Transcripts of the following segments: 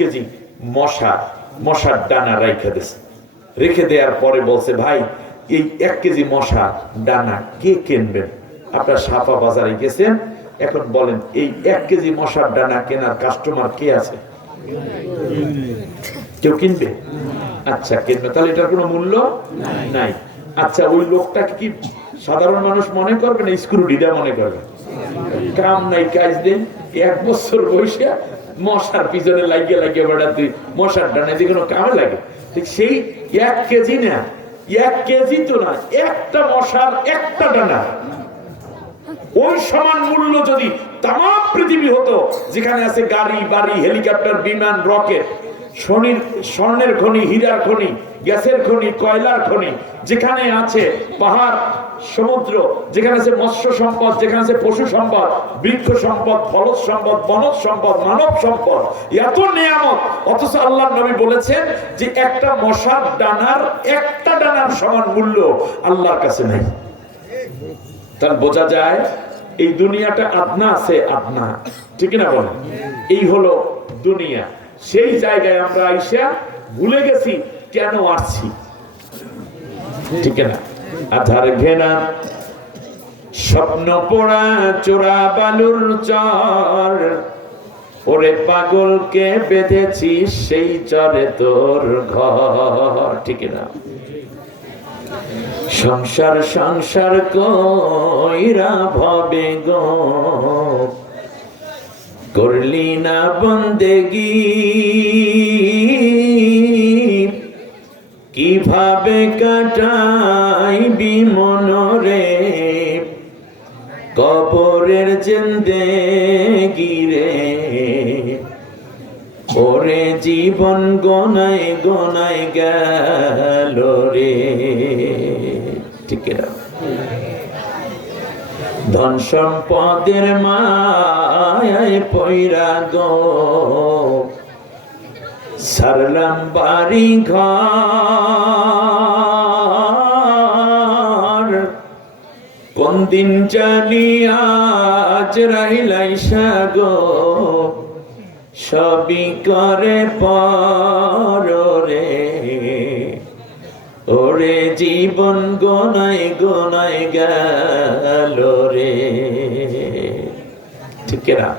KG মশার ডানা রেখে দেওয়ার পরে বলছে, ভাই এই 1 কেজি মশা ডানা কে কিনবেন? আপনার সাফা বাজারে গেছেন, এখন বলেন এই 1 কেজি মশার ডানা কেনার কাস্টমার কে আছে? কেউ কিনবে? আচ্ছা কিনবে, তাহলে এটার কোনো মূল্য নাই। আচ্ছা ওই লোকটাকে কি সাধারণ মানুষ মনে করবে না স্ক্রুডিডা মনে করবে? কাম নাই কাজ দিন 1 বছর বয়সে মশার পিছনে লাগিয়ে বেড়া, তুই মশার ডানা যে কোনো কামে লাগে। ঠিক সেই 1 কেজি না, 1 কেজি তো না, একটা মশার একটা ডানা ওই সমান মূল্য যদি তাম পৃথিবী হতো, যেখানে আছে গাড়ি বাড়ি হেলিকপ্টার বিমান রকেট, স্বর্ণের খনি হীরার খনি গ্যাসের খনি কয়লার খনি, যেখানে আছে পাহাড় সমুদ্র, যেখানে আছে মৎস্য সম্পদ, যেখানে আছে পশু সম্পদ বৃক্ষ সম্পদ ফলজ সম্পদ বনজ সম্পদ মানব সম্পদ, এত নিয়ামত, অথচ আল্লাহর নবী বলেছেন যে একটা মশার ডানার একটা ডানার সমান মূল্য আল্লাহর কাছে নাই। তাহলে বোঝা যায় এই দুনিয়াটা আদনা আছে, আদনা, ঠিক না বলেন? এই হলো দুনিয়া। সেই জায়গায় আমরা আইসা ভুলে গেছি কেন আসছি, ঠিক না? আধার ঘেনা স্বপ্ন পোড়া চোরা বালুর চর, ওরে পাগলকে বেঁধেছিস সেই চরে তোর ঘর, ঠিক না? সংসার সংসার কইরা ভবে গো, করলি না বন্দেগি, কিভাবে কাটাইবি মনরে কবরের জিন্দেগি রে, ওরে জীবন গোনায় গোনায় গেল রে, ঠিক না? ধন সম্পদের মায়ায় পয়রা গো, সারলাম বাড়ি ঘর, কোন দিন জানি আজ রাইলাইসা গো, সবই করে পর রে, ওরে জীবন গোনায় গোনায় গেল রে, ঠিক না?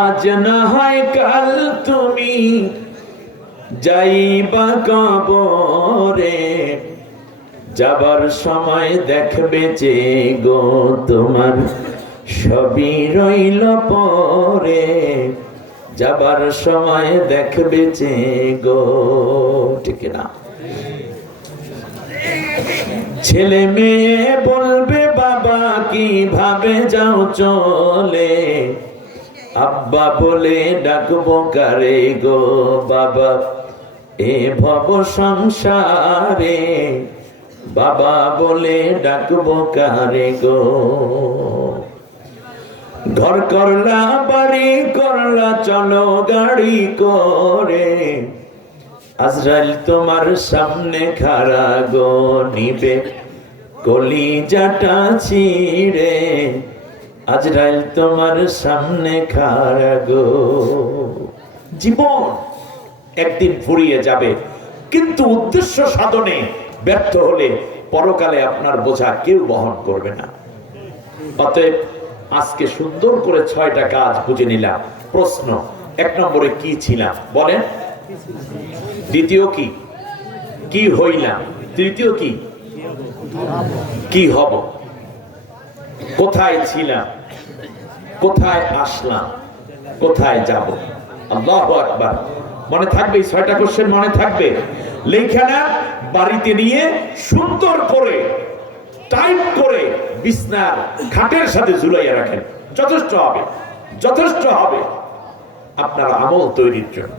আজ না হয় কাল তুমি যাইবা কবরে, যাবার সময় দেখবে যে গো তোমার সবই রইল পরে, যাবার সময় দেখবে যে গো, ঠিক না? ছেলে মেয়ে বলবে বাবা কিভাবে যাও চলে, আব্বা বলে ডাকবো কারে গো বাবা এ ভব সংসারে, বাবা বলে ডাকবো কারে গো। ঘর করলা বাড়ি করলা চলো গাড়ি করে, আজরাইল তোমার সামনে খাড়া গো, নিবে কলিজাটা ছিঁড়ে, আজরাইল তোমার সামনে খাড়া গো। জীবন একদিন ফুরিয়ে যাবে, কিন্তু উদ্দেশ্য সাধনে ব্যর্থ হলে পরকালে আপনার বোঝা কেউ বহন করবে না। অতএব আজকে সুন্দর করে 6টা কাজ বুঝে নিলাম। প্রশ্ন 1 নম্বরে কি ছিলাম বলেন, দ্বিতীয় কি হইলাম, তৃতীয় কি হব, কোথায় ছিলাম, কোথায় আসলাম, কোথায় যাব। আল্লাহু আকবার। মনে থাকবে? 6টা কোশ্চেন মনে থাকবে? লেখানা বাড়িতে নিয়ে সুন্দর করে টাইপ করে বিছনার খাটের সাথে ঝুলাইয়া রাখেন, যথেষ্ট হবে আপনার আমল তৈরির জন্য।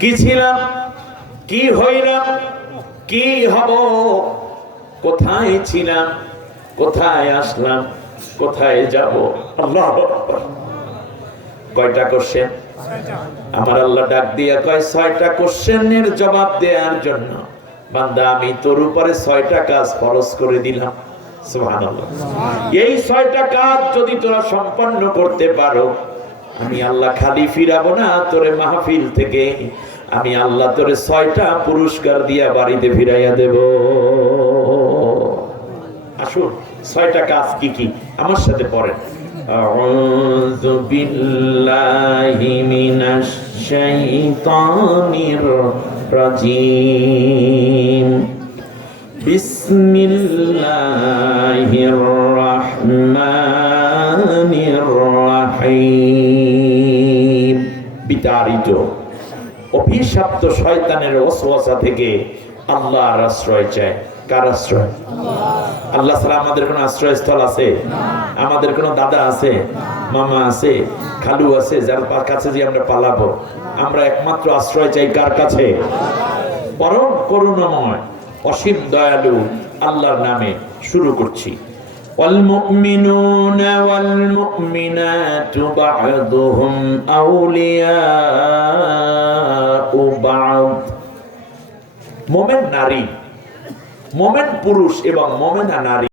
কি ছিলাম, কি হইলাম, কি হব, কোথায় ছিলাম, কোথায় আসলাম, কোথায় যাব। আল্লাহু আকবার। কয়টা কোশ্চেন? আমার আল্লাহ ডাক দিয়া কয় 6টা কোশ্চেনের জবাব দেওয়ার জন্য বান্দা আমি তোর উপরে 6টা কাজ ফরজ করে দিলাম। সুবহানাল্লাহ। এই 6টা কাজ যদি তোরা সম্পন্ন করতে পারো আমি আল্লাহ খালি ফিরাবো না তোরে মাহফিল থেকে, আমি আল্লাহ তোরে 6টা পুরস্কার দিয়া বাড়িতে ফিরাইয়া দেব। আসুন 6টা কাজ কি কি আমার সাথে পড়েন। আউযু বিল্লাহি মিনাশ শাইতানির রাজিম। বিসমিল্লাহির রাহমানির রাহিম। বিতাড়িত অভিশপ্ত শয়তানের ওয়াসওয়াসা থেকে আল্লাহর আশ্রয় চাই। কার আশ্রয়? আল্লাহ ছাড়া আমাদের কোনো আশ্রয়স্থল আছে? আমাদের কোনো দাদা আছে, মামা আছে, খালু আছে যার কাছে যে আমরা পালাবো? আমরা একমাত্র আশ্রয় চাই কার কাছে? পরম করুণাময় অসীম দয়ালু আল্লাহর নামে শুরু করছি। والمؤمنون والمؤمنات بعضهم أولياء بعض। মোমেন নারী, মোমেন পুরুষ এবং মোমেনা নারী